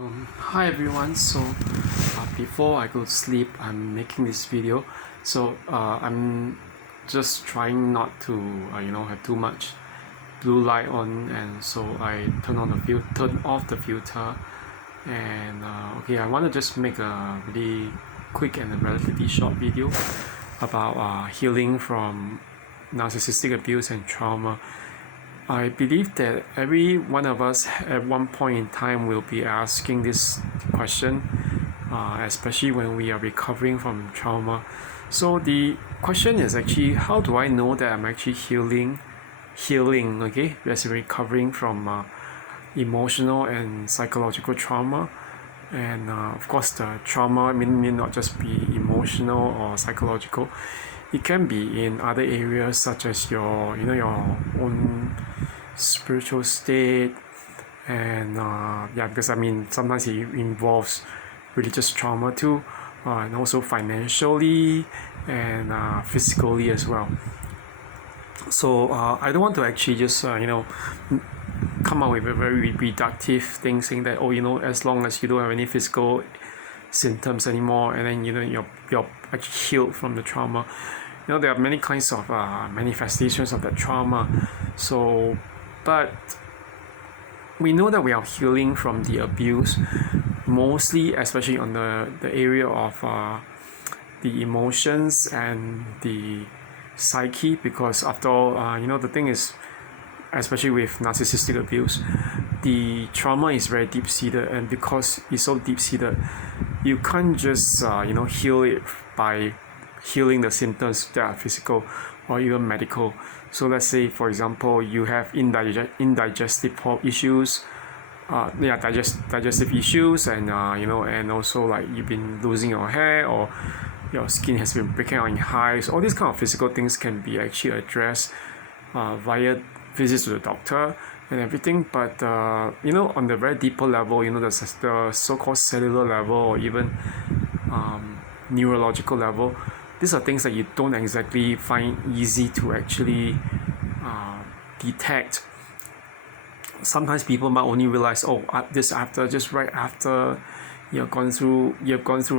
Hi everyone. Before I go to sleep, I'm making this video. I'm just trying not to have too much blue light on, and so I turn off the filter. And I want to just make a really quick and a relatively short video about healing from narcissistic abuse and trauma. I believe that every one of us at one point in time will be asking this question, especially when we are recovering from trauma. So the question is actually, how do I know that I'm actually healing, okay, as recovering from emotional and psychological trauma. And of course, the trauma may not just be emotional or psychological. It can be in other areas such as your own spiritual state, and because sometimes it involves religious trauma too, and also financially and physically as well. So I don't want to actually just come up with a very reductive thing saying that as long as you don't have any physical symptoms anymore, and then you're actually healed from the trauma. There are many kinds of manifestations of that trauma. But we know that we are healing from the abuse, mostly, especially on the area of the emotions and the psyche, because after all, the thing is, especially with narcissistic abuse, the trauma is very deep-seated, and because it's so deep-seated, you can't just heal it by healing the symptoms that are physical or even medical. So let's say, for example, you have digestive issues, digestive issues, and and also like you've been losing your hair, or your skin has been breaking out in hives. All these kind of physical things can be actually addressed via visits to the doctor and everything. But on the very deeper level, the so-called cellular level, or even neurological level, these are things that you don't exactly find easy to actually detect. Sometimes people might only realize, right after you've gone through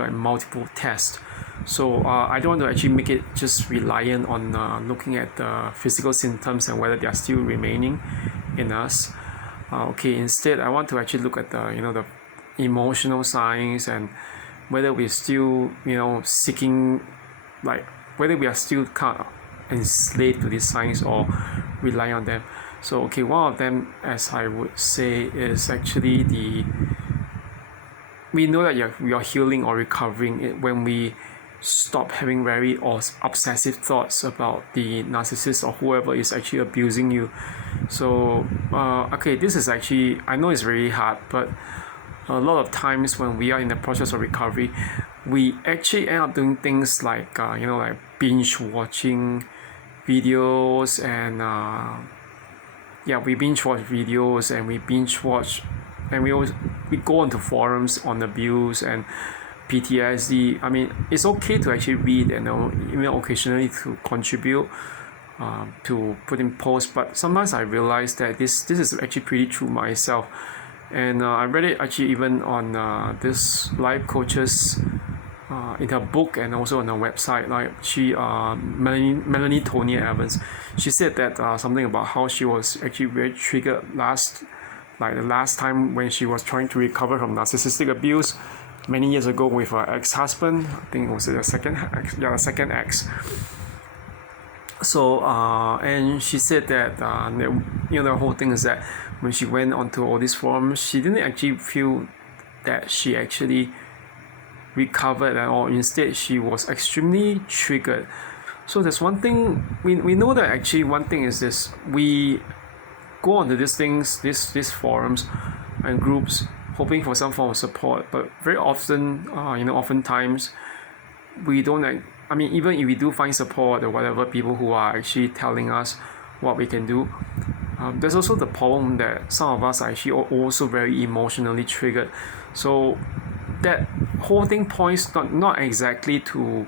like multiple tests. So I don't want to actually make it just reliant on looking at the physical symptoms and whether they are still remaining in us. Instead, I want to actually look at the emotional signs, and whether we're still seeking, like whether we are still kind of enslaved to these signs or rely on them. So one of them, as I would say, is actually we know that we are healing or recovering it when we stop having very obsessive thoughts about the narcissist or whoever is actually abusing you. So this is actually, I know it's really hard, but a lot of times when we are in the process of recovery, we actually end up doing things like like binge watching videos, and we binge watch videos, and we go onto forums on abuse and PTSD. It's okay to actually read and even occasionally to contribute, to put in posts, but sometimes I realize that this is actually pretty true myself. And I read it actually even on this life coach's in her book, and also on her website. Like Melanie Tony Evans, she said that something about how she was actually very triggered the last time when she was trying to recover from narcissistic abuse many years ago with her ex-husband. I think it was the second ex. So and she said that the whole thing is that when she went onto all these forums, she didn't actually feel that she actually recovered at all. Instead, she was extremely triggered. So there's one thing we know, that actually one thing is this: we go onto these forums and groups hoping for some form of support, but very often oftentimes we don't. Even if we do find support or whatever, people who are actually telling us what we can do, there's also the problem that some of us are actually also very emotionally triggered. So that whole thing points not exactly to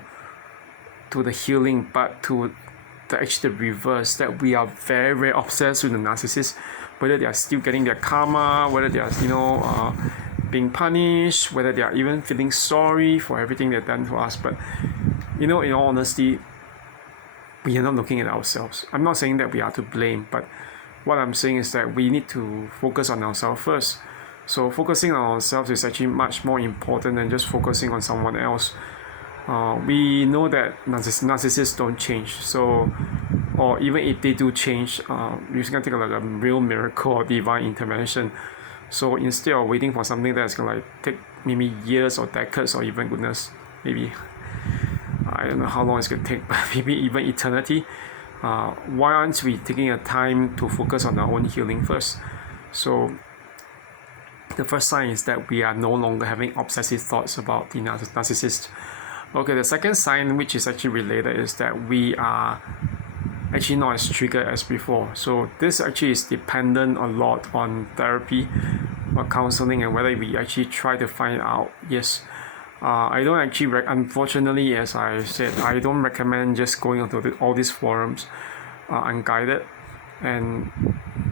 the healing, but to the reverse, that we are very, very obsessed with the narcissist, whether they are still getting their karma, whether they are being punished, whether they are even feeling sorry for everything they've done to us. But in all honesty, we are not looking at ourselves. I'm not saying that we are to blame, but what I'm saying is that we need to focus on ourselves first. So focusing on ourselves is actually much more important than just focusing on someone else. We know that narcissists don't change. So, or even if they do change, it's gonna take like a real miracle or divine intervention. So instead of waiting for something that's gonna like take maybe years or decades or even maybe I don't know how long it's gonna take, but maybe even eternity. Why aren't we taking a time to focus on our own healing first? So the first sign is that we are no longer having obsessive thoughts about the narcissist. Okay, the second sign, which is actually related, is that we are actually not as triggered as before. So this actually is dependent a lot on therapy or counseling and whether we actually try to find out. Yes, I don't actually, unfortunately, as I said, I don't recommend just going onto all these forums unguided. And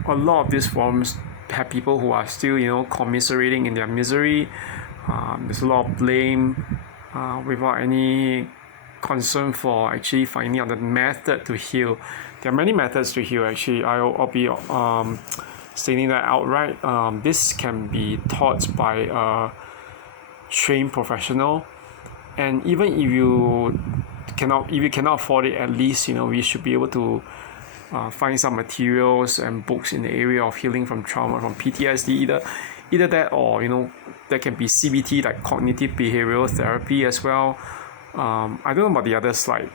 a lot of these forums have people who are still, commiserating in their misery. There's a lot of blame without any concern for actually finding out the method to heal. There are many methods to heal. Actually, I'll be stating that outright. This can be taught by a trained professional, and even if you cannot afford it, at least we should be able to find some materials and books in the area of healing from trauma, from PTSD, either that or there can be CBT, like cognitive behavioral therapy as well. I don't know about the others. Like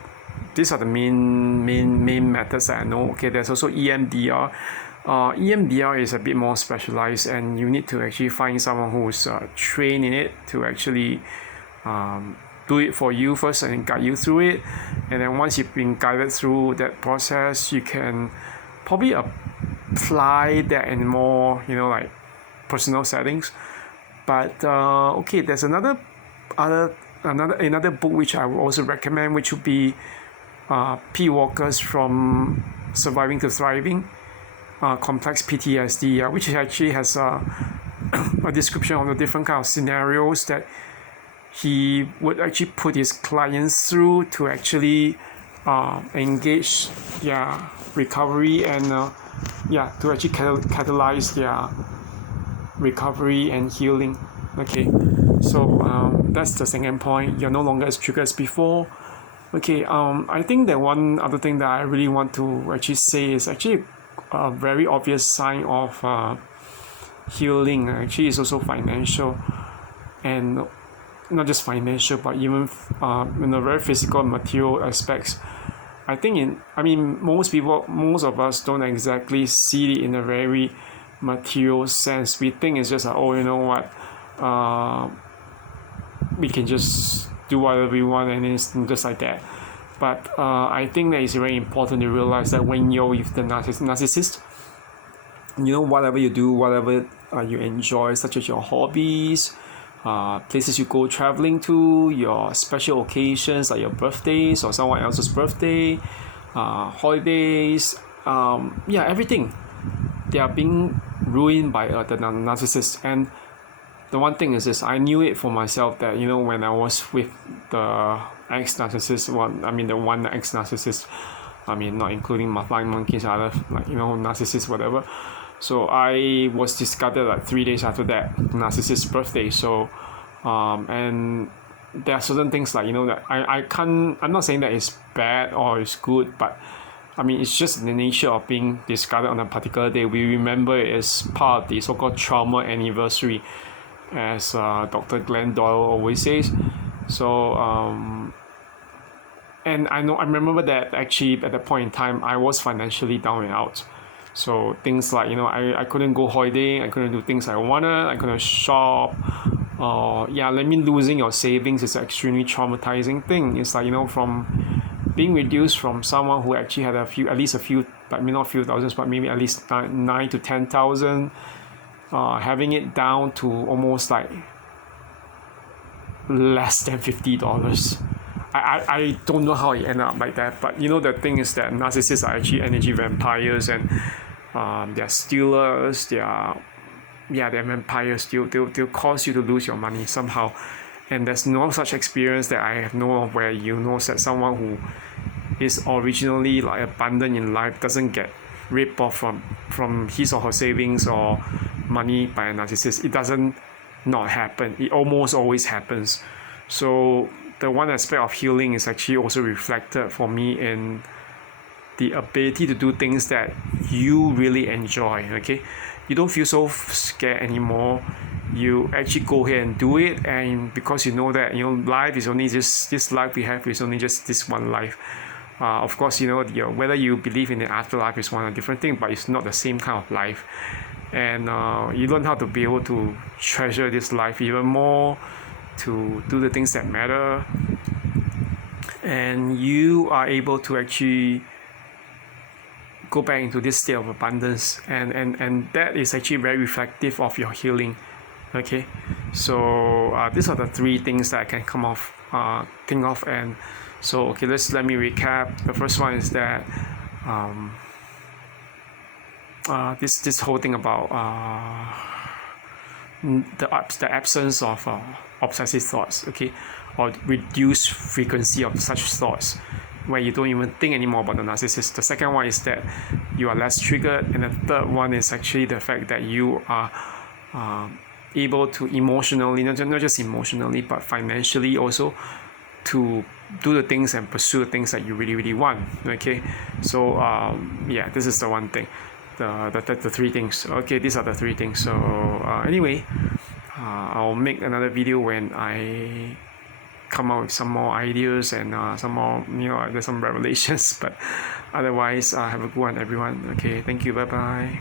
these are the main methods that I know. Okay, there's also EMDR. EMDR is a bit more specialized, and you need to actually find someone who's trained in it to actually do it for you first and guide you through it. And then once you've been guided through that process, you can probably apply that in more like personal settings. But okay, there's another book which I would also recommend, which would be P. Walker's From Surviving to Thriving, Complex PTSD, which actually has a description of the different kind of scenarios that he would actually put his clients through to actually engage their recovery and to actually catalyze their recovery and healing. Okay, so that's the second point. You're no longer as triggered as before. Okay, I think that one other thing that I really want to actually say is actually a very obvious sign of healing. Actually, is also financial, and not just financial, but even in the very physical and material aspects. I think most of us don't exactly see it in a very material sense. We think it's just like, we can just do whatever we want and it's just like that. But I think that it's very important to realize that when you're with the narcissist, whatever you do, whatever you enjoy, such as your hobbies, places you go traveling to, your special occasions like your birthdays or someone else's birthday, holidays, everything, they are being ruined by the narcissist. And the one thing is this: I knew it for myself that when I was with the ex-narcissist, the one ex-narcissist, not including my flying monkeys, other narcissists, whatever. So I was discarded like 3 days after that narcissist's birthday. So and there are certain things like that I'm not saying that it's bad or it's good, but it's just the nature of being discarded on a particular day. We remember it as part of the so-called trauma anniversary, as Dr. Glenn Doyle always says. So and I remember that actually at that point in time I was financially down and out. So things like I couldn't go holiday, I couldn't do things I wanted, I couldn't shop. Losing your savings is an extremely traumatizing thing. It's like from being reduced from someone who actually had at least a few, but not a few thousands, but maybe at least 9 to 10,000, having it down to almost like less than $50. I don't know how it ended up like that, but the thing is that narcissists are actually energy vampires, and they're stealers, they are they're vampires. They'll cause you to lose your money somehow. And there's no such experience that I have known of where you know that someone who is originally like abundant in life doesn't get ripped off from his or her savings or money by a narcissist. It doesn't not happen. It almost always happens. So the one aspect of healing is actually also reflected for me in the ability to do things that you really enjoy. Okay, you don't feel so scared anymore. You actually go ahead and do it, and because you know that life is only just this life we have is only just this one life. Of course, whether you believe in the afterlife is one different thing, but it's not the same kind of life. And you learn how to be able to treasure this life even more, to do the things that matter, and you are able to actually go back into this state of abundance, and that is actually very reflective of your healing. Okay, so these are the three things that I can think of. And so let me recap. The first one is that this whole thing about the absence of obsessive thoughts, okay, or reduced frequency of such thoughts, where you don't even think anymore about the narcissist. The second one is that you are less triggered, and the third one is actually the fact that you are able to emotionally, not just emotionally, but financially also, to do the things and pursue the things that you really, really want. Okay, so this is the one thing, the three things. Okay, these are the three things. So anyway, I'll make another video when I come out with some more ideas and some more, there's some revelations. But otherwise, have a good one, everyone. Okay, thank you. Bye bye.